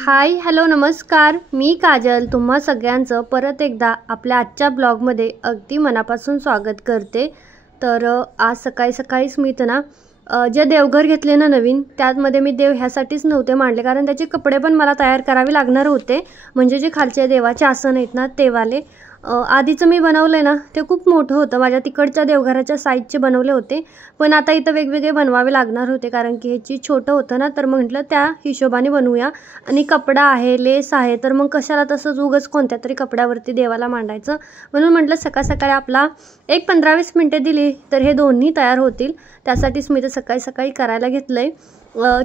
Hi hello नमस्कार, मी काजल तुम्हा सगळ्यांचं परत एकदा आपल्या आजच्या ब्लॉगमध्ये अगदी मनापासून स्वागत करते। तर आज सकाळी सकाळीच मी ना जे देवघर घेतले ना नवीन, त्यामध्ये मी देव ह्यासाठीच नव्हते मांडले कारण त्याचे कपडे पण मला तयार करावे लागणार होते। म्हणजे जे खालचे देवाचे आसन आहेत ना ते वाले आधीचं मी बनवले ना ते खूप मोठं होतं, माझ्या तिकडच्या देवघराच्या साईजचे बनवले होते, पण आता इथं वेगवेगळे बनवावे लागणार होते कारण की ह्याची छोटं होतं ना, तर म्हटलं त्या हिशोबाने बनवूया। आणि कपडा आहे, लेस आहे, तर मग कशाला तसंच उगाच कोणत्या तरी कपड्यावरती देवाला मांडायचं, म्हणून म्हटलं सकाळ सकाळी आपला एक 15-20 मिनिटे दिली तर हे दोन्ही तयार होतील। त्यासाठीच मी तर सकाळी सकाळी करायला घेतलंय।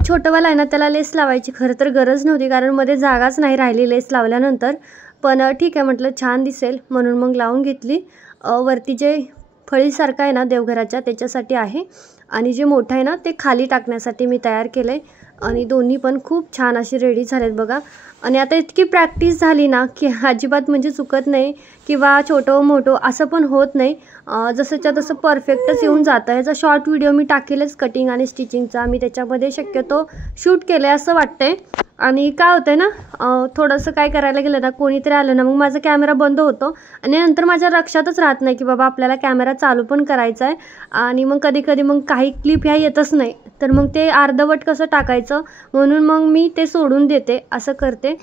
छोटंवाला आहे ना त्याला लेस लावायची खरं तर गरज नव्हती कारण मध्ये जागाच नाही राहिली लेस लावल्यानंतर, पण ठीक आहे म्हटलं छान दिसेल म्हणून मग लावून घेतली। वरती जे फळीसारखं आहे ना देवघराच्या त्याच्यासाठी आहे, आणि जे मोठं आहे ना ते खाली टाकण्यासाठी मी तयार केलं आहे। आणि दोन्ही पण खूप छान असे रेडी झालेत बघा। आणि आता इतकी प्रॅक्टिस झाली ना की अजिबात म्हणजे चुकत नाही किंवा छोटं मोठं असं पण होत नाही, जसंच्या तसं परफेक्टच येऊन जातं। ह्याचा शॉर्ट व्हिडिओ मी टाकेलच कटिंग आणि स्टिचिंगचा, मी त्याच्यामध्ये शक्यतो शूट केलं आहे असं वाटतंय। आणि काय होतंय ना थोडंसं काय करायला गेलं ना कोणीतरी आलं ना मग माझा कॅमेरा बंद होतो आणि नंतर माझ्या लक्षातच राहत नाही की बाबा आपल्याला कॅमेरा चालू पण करायचा आहे, आणि मग कधी कधी मग काही क्लिप ह्या येतच नाही, तर मग ते अर्धवट कसं टाकायचं म्हणून मग मी ते सोडून देते असं करते।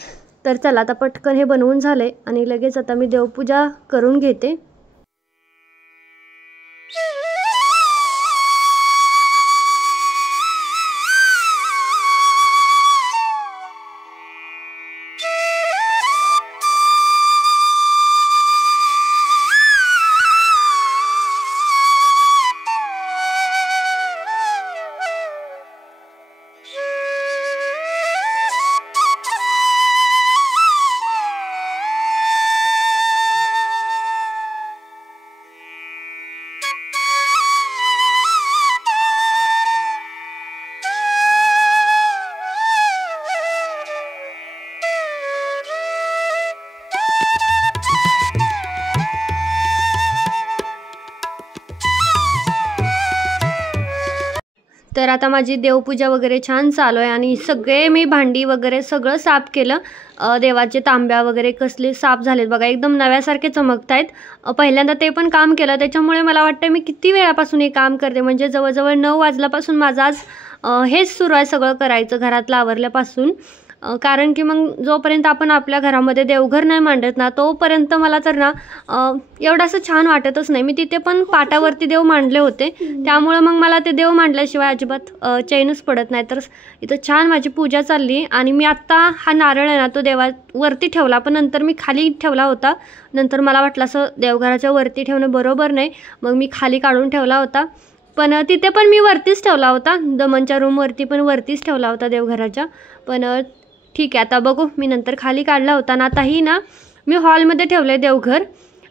तर चला आता पटकन हे बनवून झाले आणि लगेच आता मी देवपूजा करून घेते। तर आता माझी देवपूजा वगैरे छान चालू आहे आणि सगळे मी भांडी वगैरे सगळं साफ केलं। देवाचे तांब्या वगैरे कसले साफ झालेत बघा, एकदम नव्यासारखे चमकतायत। पहिल्यांदा ते पण काम केलं, त्याच्यामुळे मला वाटतं मी किती वेळापासून हे काम करते, म्हणजे जवळजवळ 9 वाजल्यापासून माझं आज हेच सुरू आहे सगळं करायचं घरातलं आवरल्यापासून। कारण की मग जोपर्यंत आपण आपल्या घरामध्ये देवघर नाही मांडत ना तोपर्यंत मला तर ना एवढं असं छान वाटतच नाही। मी तिथे पण पाटावरती देव मांडले होते, त्यामुळे मग मला ते देव मांडल्याशिवाय अजिबात चैनच पडत नाही। तर इथं छान माझी पूजा चालली आणि मी आत्ता हा नारळ आहे ना तो देवावरती ठेवला, पण नंतर मी खाली ठेवला होता। नंतर मला वाटलं असं देवघराच्या वरती ठेवणं बरोबर नाही, मग मी खाली काढून ठेवला होता, पण तिथे पण मी वरतीच ठेवला होता, दमनच्या रूमवरती पण वरतीच ठेवला होता देवघराच्या। पण ठीक आहे आता बघू, मी नंतर खाली काढला होता ना, आताही ना मी हॉलमध्ये ठेवलं आहे देवघर,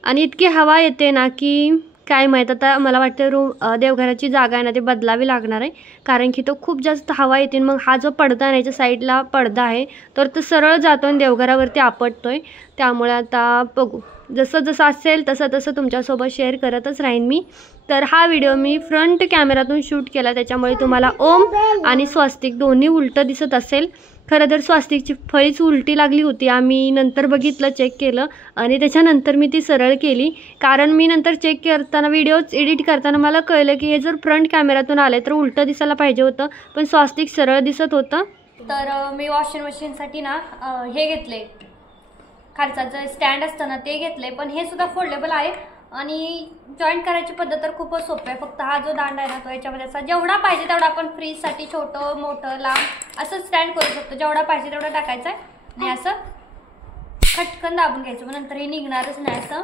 आणि इतकी हवा येते ना की काय माहीत, आता मला वाटतं देवघराची जागा आहे ना ते बदलावी लागणार आहे, कारण की तो खूप जास्त हवा येते। मग हा जो पडदा आहे याच्या साईडला पडदा आहे तर तो सरळ जातो आणि देवघरावरती आपटतोय, त्यामुळे आता बघू जसं जसं असेल तसं तसं तुमच्यासोबत शेअर करतच राहीन मी। तर हा व्हिडिओ मी फ्रंट कॅमेरातून शूट केला, त्याच्यामुळे तुम्हाला ओम आणि स्वस्तिक दोन्ही उलटं दिसत असेल। खरं तर स्वस्तिकची फळीच उलटी लागली होती, आम्ही नंतर बघितलं, चेक केलं आणि त्याच्यानंतर मी ती सरळ केली, कारण मी नंतर चेक करताना व्हिडिओज एडिट करताना मला कळलं की हे जर फ्रंट कॅमेरातून आले तर उलटं दिसायला पाहिजे होतं, पण स्वस्तिक सरळ दिसत होतं। तर मी वॉशिंग मशीनसाठी ना हे घेतले, खालचा जे स्टँड असतं ना ते घेतले, पण हे सुद्धा फोल्डेबल आहे आणि जॉईंट करायची पद्धत तर खूपच सोपी आहे। फक्त हा जो दांडा आहे ना तो याच्यामध्ये असा जेवढा पाहिजे तेवढा आपण फ्रीजसाठी छोटं मोठं लांब असं स्टँड करू शकतो, जेवढा पाहिजे तेवढा टाकायचा आहे आणि असं खटकन दाबून घ्यायचं, मग नंतर हे निघणारच नाही असं।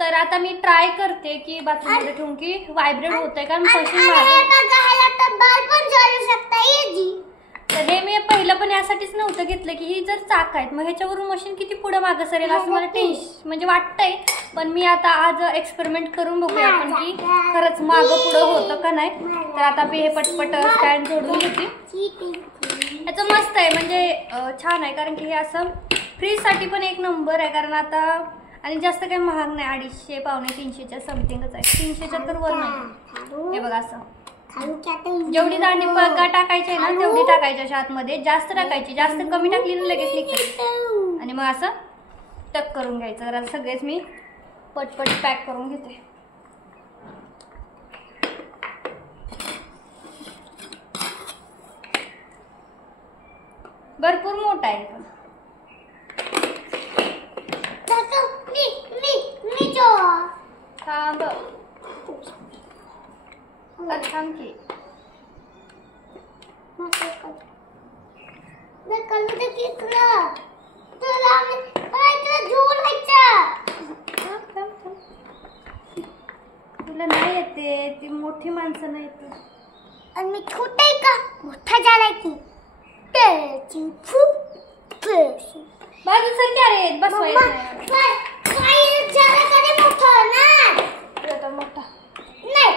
तर आता मी ट्राय करते की बाथरूममध्ये ठेवून की व्हायब्रेट होतंय का, तर हे मी पहिलं पण यासाठीच नव्हतं घेतलं की ही जर चाक आहेत मग ह्याच्यावरून मशीन किती पुढे मागं सरेल असं मला टेन्शन म्हणजे वाटतंय, पण मी आता आज एक्सपेरिमेंट करून बघूया आपण की खरंच मागं पुढं होतं का नाही। तर आता मी हे पटपट स्टँड जोडून घेते, ह्याचं मस्त आहे म्हणजे छान आहे, कारण की हे असं फ्रीजसाठी पण एक नंबर आहे, कारण आता आणि जास्त काही महाग नाही, 250 पावणे 300च्या समथिंगच आहे, 300च्या तर वर नाही। हे बघा असं जेवढी दांडी टाकायची आहे ना तेवढी टाकायची अशा आतमध्ये, जास्त टाकायची, जास्त कमी टाकली ना लगेच निघते. आणि मग असं टक करून घ्यायचं. जरा सगळेच मी पटपट पॅक करून घेते. भरपूर मोठा आहे पण थांब थांब की तुला नाही येते, ती मोठी माणसं नाही येते. आणि मी छोटा आहे का मोठा झालाय की बाजू सर क्या रे बसवायचं मोठा नाही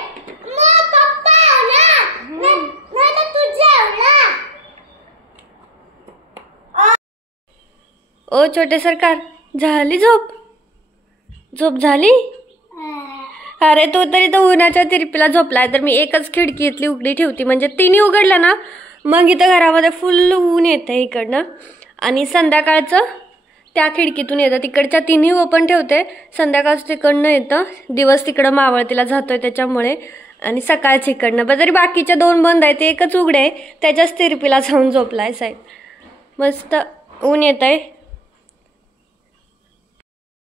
पप्पा ना नाही तर तुझ्या ओ छोटे सरकार, झाली झोप झाली? अरे तो तरी तो उन्हाच्या तिरपीला झोपलाय, तर मी एकच खिडकी इथली उघडी ठेवती, म्हणजे तिन्ही उघडल्या ना मग इथं घरामध्ये फुल ऊन येतं इकडनं. आणि संध्याकाळचं त्या खिडकीतून येतं, तिकडच्या तिन्ही ओपन ठेवते, संध्याकाळचं तिकडनं येतं, दिवस तिकडं मावळतीला जातोय त्याच्यामुळे. आणि सकाळचं इकडनं तरी बाकीच्या 2 बंद आहे, ते एकच उघडे आहे, त्याच्याच तिरपीला जाऊन झोपलाय साहेब. मस्त ऊन येत आहे.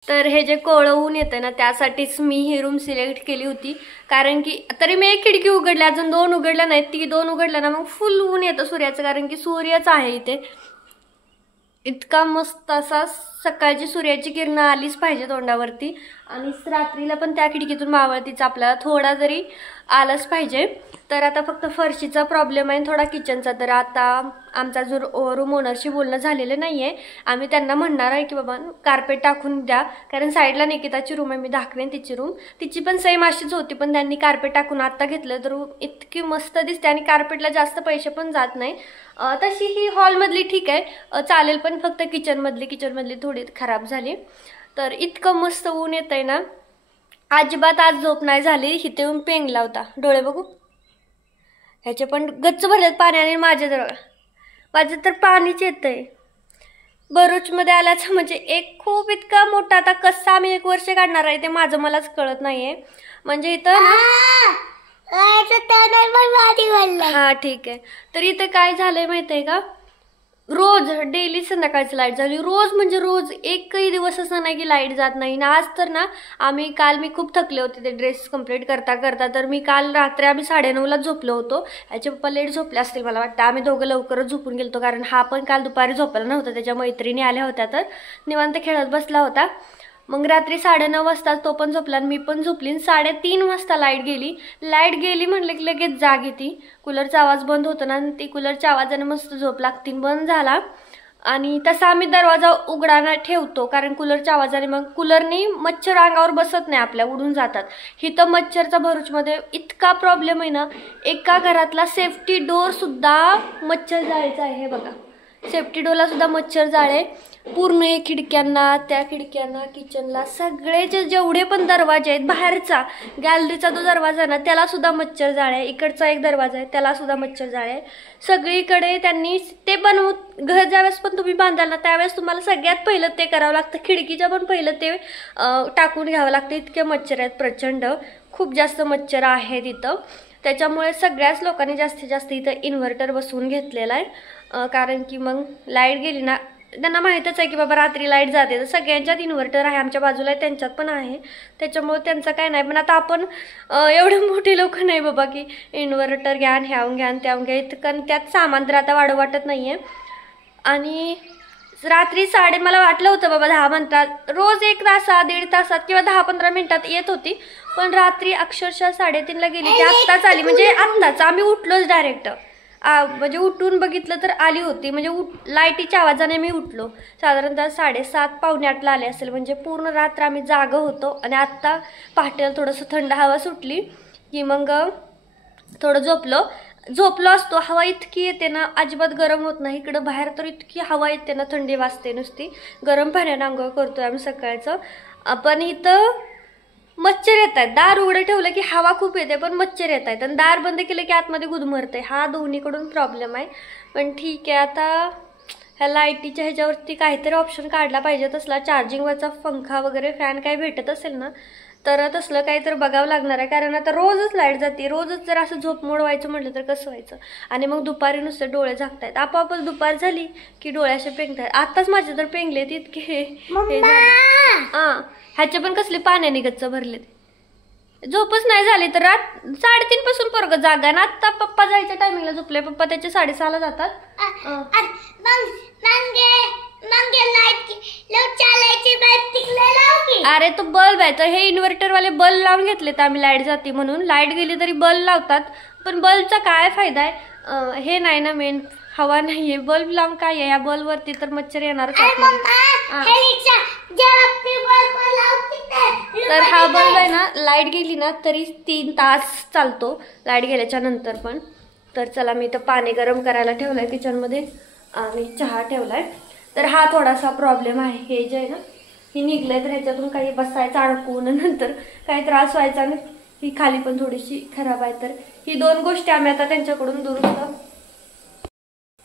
तर हे जे कोवळं ऊन येतं ना त्यासाठीच मी ही रूम सिलेक्ट केली होती, कारण की तरी मी एक खिडकी उघडली, अजून 2 उघडल्या नाहीत, ती 2 उघडल्या ना मग फुल ऊन येतं सूर्याचं, कारण की सूर्यच आहे इथे. इतका मस्त असा सकाळची सूर्याची किरणं आलीच पाहिजे तोंडावरती, आणि रात्रीला पण त्या खिडकीतून मावळतीचा आपल्याला थोडा जरी आलंच पाहिजे. तर आता फक्त फरशीचा प्रॉब्लेम आहे, थोडा किचनचा. तर आता आमचा जो रूम ओनरशी बोलणं झालेलं नाही आहे, आम्ही त्यांना म्हणणार आहे की बाबा कार्पेट टाकून द्या, कारण साईडला निकिताची रूम आहे, मी दाखवेन तिची रूम, तिची पण सेम अशीच होती, पण त्यांनी कार्पेट टाकून आत्ता घेतलं तर इतकी मस्त दिसते, आणि कार्पेटला जास्त पैसे पण जात नाही. तशी ही हॉलमधली ठीक आहे चालेल, पण फक्त किचनमधली थोडी खराब झाली. तर इतकं मस्त ऊन येत आहे ना, अजिबात आज झोप नाही झाली. इथे येऊन पेंगला होता, डोळे बघू ह्याचे पण गच्च भरलेत पाण्याने, माझे तर पाणीच येतंय. भरूचमध्ये आल्याचं म्हणजे एक खूप इतका मोठा, आता कसा आम्ही 1 वर्ष काढणार आहे ते माझं मलाच कळत नाहीये. म्हणजे इथं हा ठीक आहे. तर इथं काय झालंय माहितीये का, रोज डेली संध्याकाळची लाईट झाली, रोज म्हणजे रोज, एकही दिवस असं नाही की लाईट जात नाही ना. आज तर ना काल मी खूप थकले होते ते ड्रेस कंप्लीट करता, तर मी काल रात्री आम्ही 9:30ला झोपलो होतो. याचे पप्पा लेट झोपले असतील मला वाटतं, आम्ही दोघं लवकरच झोपून गेलतो, कारण हा पण काल दुपारी झोपला नव्हता, त्याच्या मैत्रिणी आल्या होत्या तर निवांत खेळत बसला होता. मग रात्री 9:30 वाजता तो पण झोपला आणि मी पण झोपली. 3:30 वाजता लाईट गेली म्हणलं की लगेच जाग येते. कूलरचा आवाज बंद होतो ना, ती कूलरच्या आवाजाने मस्त झोप लागते. बंद झाला आणि तसा आम्ही दरवाजा उघडाना ठेवतो, कारण कूलरच्या आवाजाने मग कूलरनी मच्छर अंगावर बसत नाही, आपल्या उडून जातात. हिथं मच्छरचा भरूचमध्ये इतका प्रॉब्लेम आहे ना, एका घरातला सेफ्टी डोर सुद्धा मच्छर जाळीचा आहे. हे बघा, सेफ्टी डोरला सुद्धा मच्छर जाळे पूर्ण, खिडक्यांना, त्या खिडक्यांना, किचनला, सगळे जेवढे पण दरवाजे आहेत, बाहेरचा गॅलरीचा जो दरवाजा ना त्याला सुद्धा मच्छर जाळे, इकडचा एक दरवाजा आहे त्याला सुद्धा मच्छर जाळे. सगळीकडे त्यांनी ते घर ज्यावेळेस पण तुम्ही बांधाल ना त्यावेळेस तुम्हाला सगळ्यात पहिलं ते करावं लागतं, खिडकीच्या पण पहिलं ते टाकून घ्यावं लागतं. इतके मच्छर आहेत प्रचंड, खूप जास्त मच्छर आहेत इथं. त्याच्यामुळे सगळ्याच लोकांनी जास्तीत जास्त इथं इन्व्हर्टर बसवून घेतलेला आहे, कारण की मग लाईट गेली ना, त्यांना माहीतच आहे की बाबा रात्री लाईट जाते, तर सगळ्यांच्यात इन्व्हर्टर आहे, आमच्या बाजूला त्यांच्यात पण आहे, त्याच्यामुळे त्यांचं काय नाही. पण आता आपण एवढे मोठे लोक नाही बाबा की इन्व्हर्टर घ्या, ह्यावून घ्या त्यावून घ्या, इतकं त्यात सामान तर आता वाटत नाही आहे. आणि रात्री मला वाटलं होतं बाबा 10 मिनिटात, रोज 1 तासात 1.5 तासात किंवा 10-15 मिनिटात येत होती, पण रात्री अक्षरशः 3:30ला गेली, ती आत्ताच आली. म्हणजे आत्ताच आम्ही उठलोच डायरेक्ट, म्हणजे उठून बघितलं तर आली होती. म्हणजे लाईटीच्या आवाजाने मी उठलो, साधारणतः 7:30 पावणे 8ला आले असेल. म्हणजे पूर्ण रात्र आम्ही जागं होतो. आणि आत्ता पहाटेला थोडंसं थंड हवा सुटली की मग थोडं झोपलो असतो. हवा इतकी येते ना, अजिबात गरम होत नाही. इकडं बाहेर तर इतकी हवा येते ना, थंडी वाजते नुसती. गरम पाण्याने आंघोळ करतोय आम्ही सकाळचं. पण इथं मच्छर येत आहेत. दार उघडं ठेवलं की हवा खूप येते पण मच्छर येत आहेत आणि दार बंद केलं की आतमध्ये गुदमरते. हा दोन्हीकडून प्रॉब्लेम आहे. पण ठीक आहे, आता ह्या लाईटीच्या ह्याच्यावरती काहीतरी ऑप्शन काढला पाहिजे. तसला चार्जिंगवरचा पंखा वगैरे फॅन काही भेटत असेल ना तर तसलं काही तर बघावं लागणार आहे. कारण आता रोजच लाईट जाते. रोजच जर असं झोप मोड व्हायचं म्हटलं तर कसं व्हायचं. आणि मग दुपारी नुसते डोळे झाकतायत. आपोआपच दुपार झाली की डोळे असे पेंगतायत. आत्ताच माझे तर पेंगले तितके. ह्याचे पण कसले पाण्याने गच्च भरले. झोपच नाही झाली तर 3:30 पासून पोरग जागा ना. आता पप्पा जायच्या टायमिंगला झोपले. पप्पा त्याचे 6:30ला जातात. अरे तो बल्ब आहे तर हे इन्व्हर्टर वाले बल्ब लावून घेतले तर आम्ही लाईट जाते म्हणून. लाईट गेली तरी बल्ब लावतात पण बल्बचा काय फायदा आहे. हे नाही ना मेन, हवा नाहीये. बल्ब लावून काय आहे, या बल्ब वरती तर मच्छर येणारच. तर हा बल्ब आहे ना लाईट गेली ना तरी 3 तास चालतो लाईट गेल्याच्या नंतर पण. तर चला मी तर पाणी गरम करायला ठेवलंय किचनमध्ये आणि चहा ठेवलाय. तर हा थोडासा प्रॉब्लेम आहे. हे जे आहे ना ही निघलंय तर ह्याच्यातून काही बसायचं अडकून नंतर काही त्रास व्हायचा आणि ही खाली पण थोडीशी खराब आहे. तर ही 2 गोष्टी आम्ही आता त्यांच्याकडून दुरुस्त.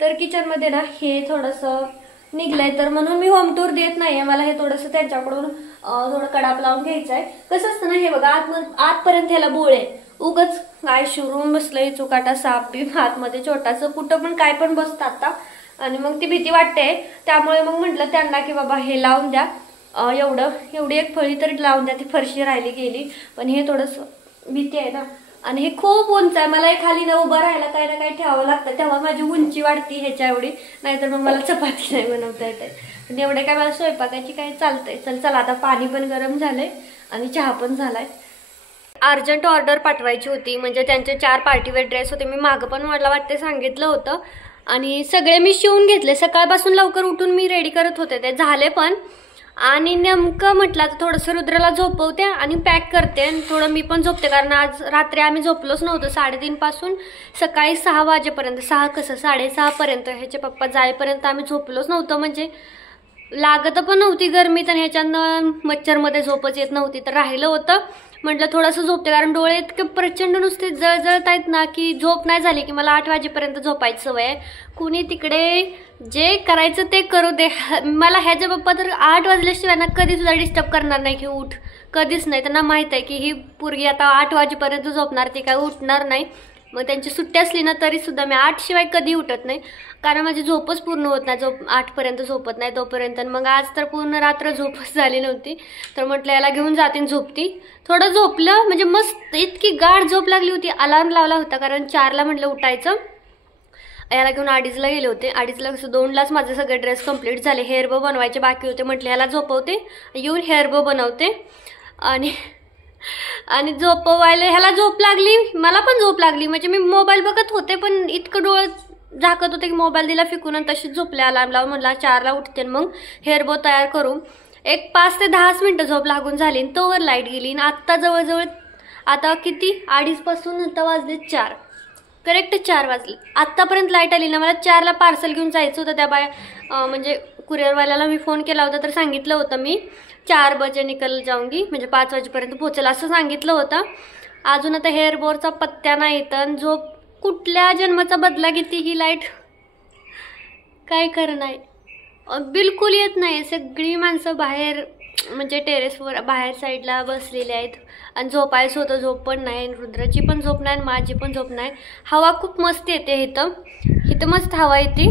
तर किचनमध्ये ना हे थोडंसं निघलंय तर म्हणून मी होम टूर देत नाहीये. मला हे थोडंसं त्यांच्याकडून थोडं कडाप लावून घ्यायचं आहे. कसं असतं ना हे बघा आतपर्यंत ह्याला बोळे उगच काय शिरून बसलंय चुकाटा साप बी आतमध्ये छोटासं कुठं पण काय पण बसतं आता आणि मग ती भीती वाटते. त्यामुळे मग म्हटलं त्यांना की बाबा हे लावून द्या. एवढी एक फळी तरी लावून द्या. ती फरशी राहिली गेली पण हे थोडंसं भीती आहे ना. आणि हे खूप उंच आहे. मला खाली ना उभं राहायला काही ना काही ठेवावं लागतं तेव्हा माझी उंची वाढती ह्याच्या एवढी. नाहीतर मग मला चपाती नाही बनवता येते. पण एवढे काय मला स्वयंपाकाची काही चालतंय. चला आता पाणी पण गरम झालंय आणि चहा पण झालाय. अर्जंट ऑर्डर पाठवायची होती म्हणजे त्यांचे 4 पार्टीवेअर ड्रेस होते. मी मागं पण मला वाटते सांगितलं होतं आणि सगळे मी शिवून घेतले. सकाळपासून लवकर उठून मी रेडी करत होते. ते झाले पण. आणि नेमकं म्हटलं तर थोडंसं रुद्राला झोपवते आणि पॅक करते आणि थोडं मी पण झोपते. कारण आज रात्री आम्ही झोपलोच नव्हतं. 3:30 पासून सकाळी 6 वाजेपर्यंत 6:30 पर्यंत ह्याचे पप्पा जाईपर्यंत आम्ही झोपलोच नव्हतं. म्हणजे लागत पण नव्हती गरमी तर ह्याच्यानं मच्छरमध्ये झोपच येत नव्हती. तर राहिलं होतं म्हटलं थोडंसं झोपते कारण डोळे इतके प्रचंड नुसते जळजळत आहेत ना की झोप नाही झाली की मला 8 वाजेपर्यंत झोपायची सवय आहे. कुणी तिकडे जे करायचं ते करू दे. मला ह्याच्या पप्पा तर 8 वाजल्याशिवाय ना कधी सुद्धा डिस्टर्ब करणार नाही की उठ, कधीच नाही. त्यांना माहीत आहे की ही पोरगी आता 8 वाजेपर्यंत झोपणार, ती काय उठणार नाही. मग त्यांची सुट्टी असली ना तरी सुद्धा मी 8 शिवाय कधी उठत नाही कारण माझी झोपच पूर्ण होत नाही. 8 पर्यंत झोपत नाही तोपर्यंत. मग आज तर पूर्ण रात्र झोपच झाली नव्हती तर म्हटलं याला घेऊन जाते झोपती. थोडं झोपलं म्हणजे मस्त इतकी गाढ झोप लागली होती. अलार्म लावला होता कारण 4ला म्हटलं उठायचं. याला घेऊन 2:30ला गेले होते. 2:30ला कसं 2लाच माझे सगळे ड्रेस कंप्लीट झाले. हेअर बो बनवायचे बाकी होते. म्हटलं याला झोपवते येऊन हेअर बो बनवते आणि झोपवायला ह्याला झोप लागली. मला पण झोप लागली म्हणजे मी मोबाईल बघत होते पण इतकं डोळं झाकत होते की मोबाईल दिला फिकून आणि तशीच झोपले. अलार्म लावून म्हटलं 4ला उठते मग हेअर बो तयार करू. एक 5 ते 10 मिनटं झोप लागून झाली आणि तोवर लाईट गेली. आणि आत्ता जवळजवळ आता किती 2:30 पासून आता वाजले 4, करेक्ट 4 वाजले. आत्तापर्यंत लाईट आली ना. मला 4ला पार्सल घेऊन जायचं होतं. त्या म्हणजे कुरिअरवाल्याला मी फोन केला होता तर सांगितलं होतं मी 4 बजे निकल जाऊंगी म्हणजे 5 वाजेपर्यंत पोहोचेल असं सांगितलं होतं. अजून आता हेअर बोरचा पत्त्या नाही तर झोप कुठल्या जन्माचा बदला घेते ही लाईट काय करणार. बिलकुल येत नाही. सगळी माणसं बाहेर म्हणजे टेरेसवर बाहेर साईडला बसलेले आहेत आणि झोपायचं होतं. झोप पण नाही. रुद्राची पण झोप नाही माझी पण झोप नाही. हवा खूप मस्त येते इथं मस्त हवा येते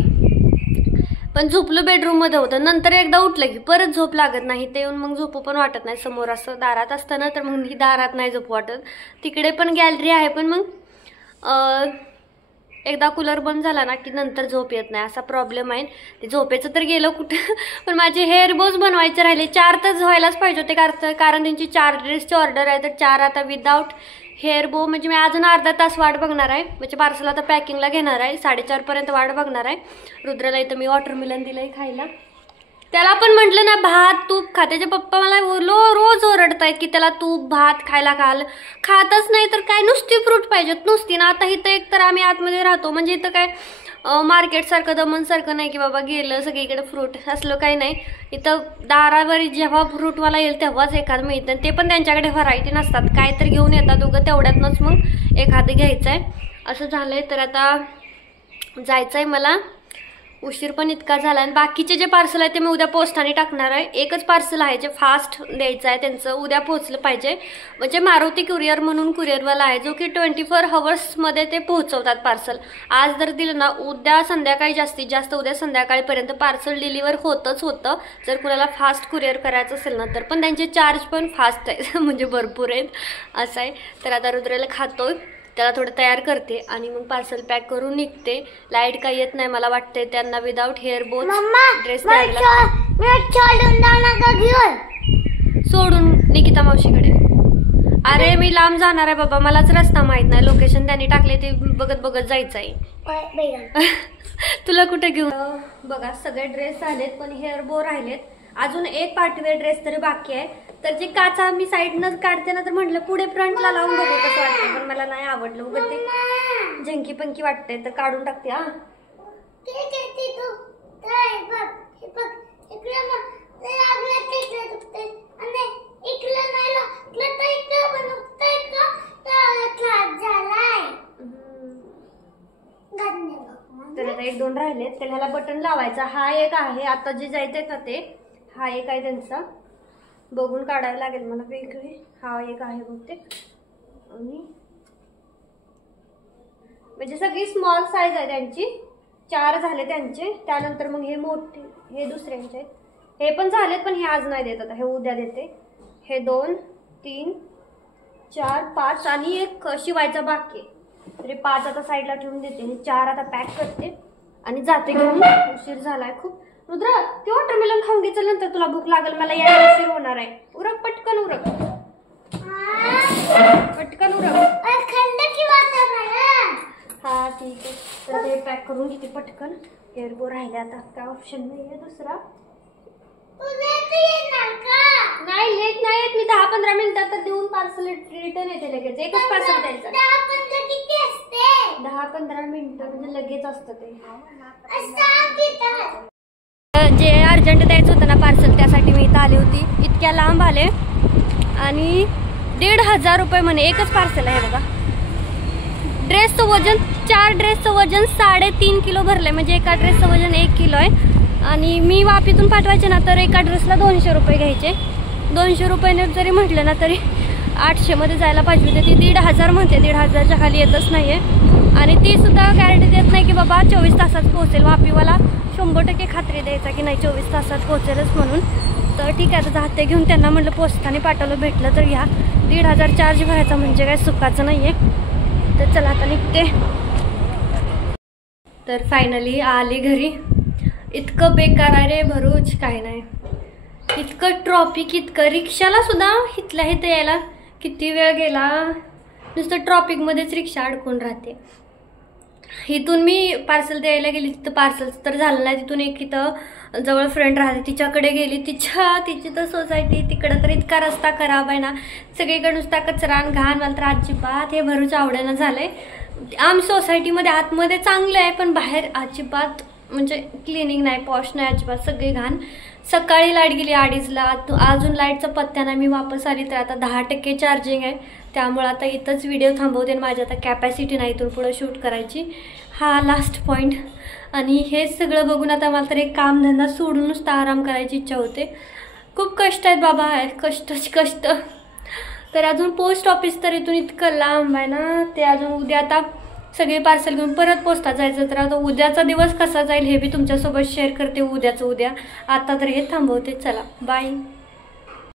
पण झोपलं बेडरूममध्ये होतं. नंतर एकदा उठलं की परत झोप लागत नाही. ते येऊन मग झोपू पण वाटत नाही. समोर असं दारात असताना तर मग ही दारात नाही झोप वाटत. तिकडे पण गॅलरी आहे पण मग एकदा कूलर बंद झाला ना की नंतर झोप येत नाही असा प्रॉब्लेम आहे. ते झोपेचं तर गेलं कुठं पण माझे हेअर बोज बनवायचे राहिले. 4 तर व्हायलाच पाहिजे होते कारण त्यांची 4 ड्रेसची ऑर्डर आहे तर 4 आता विदाऊट हेअर बो म्हणजे मी अजून अर्धा तास वाट बघणार आहे. म्हणजे पार्सल आता पॅकिंगला घेणार आहे. 4:30 पर्यंत वाट बघणार आहे. रुद्राला इथं मी वॉटरमेलन दिलंय खायला. त्याला पण म्हटलं ना भात तूप खा. त्याचे पप्पा मला रोज ओरडतायत की त्याला तूप भात खायला खातच नाही तर काय नुसती फ्रूट पाहिजेत नुसती ना. आता इथं एक तर आम्ही आतमध्ये राहतो म्हणजे इथं काय मार्केटसारखं दमनसारखं नाही की बाबा गेलं सगळीकडे फ्रूट असलं काही नाही. इथं दारावर जेव्हा फ्रूटवाला येईल तेव्हाच एखादं मिळतं. ते पण त्यांच्याकडे व्हरायटी नसतात, काय तर घेऊन येतात उगं तेवढ्यातनंच मग एखादं घ्यायचं आहे. असं झालंय. तर आता जायचं आहे मला, उशीर पण इतका झाला. आणि बाकीचे जे पार्सल आहे ते मी उद्या पोस्टाने टाकणार आहे. एकच पार्सल आहे जे फास्ट द्यायचं आहे, त्यांचं उद्या पोहोचलं पाहिजे. म्हणजे मारुती कुरिअर म्हणून कुरिअरवाला आहे जो की 24 हवर्समध्ये ते पोहोचवतात पार्सल. आज जर दिलं ना उद्या संध्याकाळी, जास्तीत जास्त उद्या संध्याकाळीपर्यंत पार्सल डिलिव्हर होतं जर कुणाला फास्ट कुरिअर करायचं असेल ना तर. पण त्यांचे चार्ज पण फास्ट आहेत म्हणजे भरपूर आहेत असं आहे. तर आता रुद्रेला खातोय, त्याला थोडं तयार करते आणि मग पार्सल पॅक करून निघते. लाईट काही येत नाही मला वाटते, त्यांना विदाऊट हेअर बोट ड्रेस सोडून निकिता मावशीकडे. अरे मी लांब जाणार आहे बाबा, मलाच रस्ता माहित नाही, लोकेशन त्यांनी टाकले ते बघत बघत जायचं आहे. तुला कुठे घेऊन बघा. सगळे ड्रेस झालेत पण हेअर बो राहिलेत. अजून एक पार्टीवेअर ड्रेस तरी बाकी आहे. तर जे काचा मी साईडनं काढते ना तर म्हटलं पुढे फ्रंटला लावून बघू कसं वाटतं, पण मला नाही आवडलं उगं ते झंकी पंकी वाटते तर काढून टाकते. हा तर आता 1-2 राहिलेत, तर ह्याला बटन लावायचा. हा एक आहे आता जे जायचंय ना ते, हा एक आहे त्यांचा, बघून काढायला लागेल मला वेगळे. हा एक आहे बहुतेक. आणि म्हणजे सगळी स्मॉल साईज आहे त्यांची. 4 झाले त्यांचे. त्यानंतर मग हे मोठे, हे दुसऱ्यांचे आहेत. हे पण झालेत पण हे आज नाही देत, आता हे उद्या देते. हे 2, 3, 4, 5 आणि एक शिवायचा बाकी. तरी 5 आता साईडला ठेवून देते. हे 4 आता पॅक करते आणि जाते घेऊन. उशीर झालाय खूप. रुद्र ते वॉटरमेलन खाऊन घे, चल नंतर तुला भूक लागेल, मला यायला उशीर होणार आहे. उरक पटकन, उरक पटकन उरक. हा ठीक आहे. तर ते पॅक करून घेते पटकन. एअरबो राहिले आता, काय ऑप्शन नाही आहे दुसरा. नाही लेट नाही येत मी, 10-15 मिनिटात तर देऊन पार्सल रिटर्न येते लगेच. एकच पार्सल द्यायचं. 10-15 मिनिटं म्हणजे लगेच असतं ते. जे अर्जंट द्यायचं होतं ना पार्सल त्यासाठी मी इथं आली होती. इतक्या लांब आले आणि 1,500 रुपये म्हणे. एकच पार्सल आहे बघा. ड्रेसचं वजन 4 ड्रेसचं वजन 3.5 किलो भरलंय. म्हणजे एका ड्रेसचं वजन 1 किलो आहे. आणि मी वापीतून पाठवायचे ना तर एका ड्रेसला 200 रुपये घ्यायचे. 200 रुपयाने जरी म्हटलं ना तरी 800 मध्ये जायला पाहिजे होते. ती 1,500 म्हणते, 1,500च्या खाली येतच नाहीये. आणि ती सुद्धा गॅरंटी देत नाही की बाबा 24 तासात पोहोचेल. वापीवाला 100% खात्री द्यायचा की नाही 24 तासात पोहोचेलच म्हणून. तर ठीक आहे, आता जाते घेऊन. त्यांना म्हटलं पोस्टाने पाठवलं, भेटलं तर घ्या. 1,500 चार्ज भरायचा म्हणजे काय सुखाचं नाहीये. तर चला आता निघते. तर फायनली आली घरी. इतकं बेकार आहे रे भरूच, काय नाही. इतकं ट्रॉफिक, इतकं रिक्षाला सुद्धा इथल्या इथं यायला किती वेळ गेला. नुसतं ट्रॉफिकमध्येच रिक्षा अडकून राहते. इथून मी पार्सल द्यायला गेली, तिथं पार्सल तर झालं नाही. तिथून एक इथं जवळ फ्रेंड राहते, तिच्याकडे गेली. तिची तर सोसायटी तिकडं तर इतका रस्ता खराब आहे ना, सगळीकडे नुसता कचरा आणि घाण. मला तर अजिबात हे भरूच आवडेना झालंय. आमच्या सोसायटीमध्ये आतमध्ये चांगलं आहे पण बाहेर अजिबात म्हणजे क्लिनिंग नाही, पॉश नाही अजिबात, सगळी घाण. सकाळी लाईट गेली 2:30ला, अजून लाईटचा पत्त्या नाही. मी वापस आली तर आता 10% चार्जिंग आहे. त्यामुळे आता इथंच व्हिडिओ थांबवते. माझी आता कॅपॅसिटी नाही इथून पुढे शूट करायची. हा लास्ट पॉईंट. आणि हे सगळं बघून आता मला तर एक कामधंदा सोडून नुसता आराम करायची इच्छा होते. खूप कष्ट आहेत बाबा, कष्टच कष्ट. तर अजून पोस्ट ऑफिस तर इथून इतकं लांब आहे ना, ते अजून उद्या आता सगळे पार्सल घेऊन परत पोस्टात जायचं. तर आता उद्याचा दिवस कसा जाईल हे बी तुमच्यासोबत शेअर करते उद्याचं उद्या. आता तर हे थांबवते. चला बाय.